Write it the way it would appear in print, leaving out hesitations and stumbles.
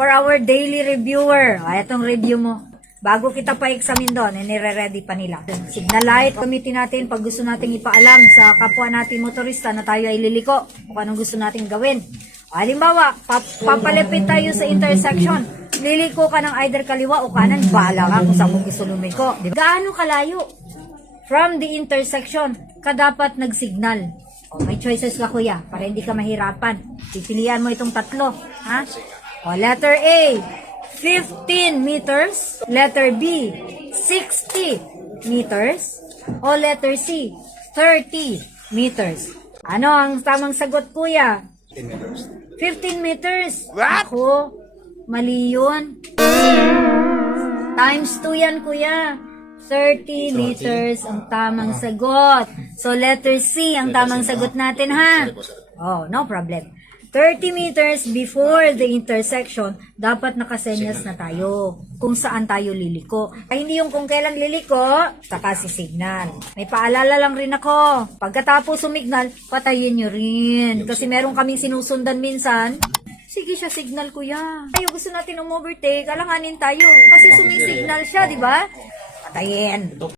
for our daily reviewer. Itong review mo. Bago kita pa-examine doon, nire-ready pa nila. Signal light, gamitin natin pag gusto nating ipaalam sa kapwa natin motorista na tayo ay liliko o anong gusto nating gawin. Halimbawa, papalipit tayo sa intersection. Liliko ka ng either kaliwa o kanan, bahala ka kung saan mo gusto lumiko. Diba? Gaano kalayo? From the intersection, ka dapat nagsignal. May choices ka kuya, para hindi ka mahirapan. Pipilian mo itong tatlo. Ha? Letter A, 15 meters. Letter B, 60 meters. O letter C, 30 meters. Ano ang tamang sagot kuya? 15 meters. 15 meters. What? Ako, mali yun. Times 2 yan, kuya. 30 meters ang tamang sagot. So, letter C ang tamang sagot natin, ha? Oh, no problem. 30 meters before the intersection, dapat nakasenyas na tayo kung saan tayo liliko. Ay, hindi yung kung kailan liliko, saka si signal. May paalala lang rin ako. Pagkatapos sumignal, patayin nyo rin. Kasi meron kaming sinusundan minsan. Sige siya, signal kuya. Tayo gusto natin overtake, alanganin tayo. Kasi sumisignal siya, di ba? Patayin.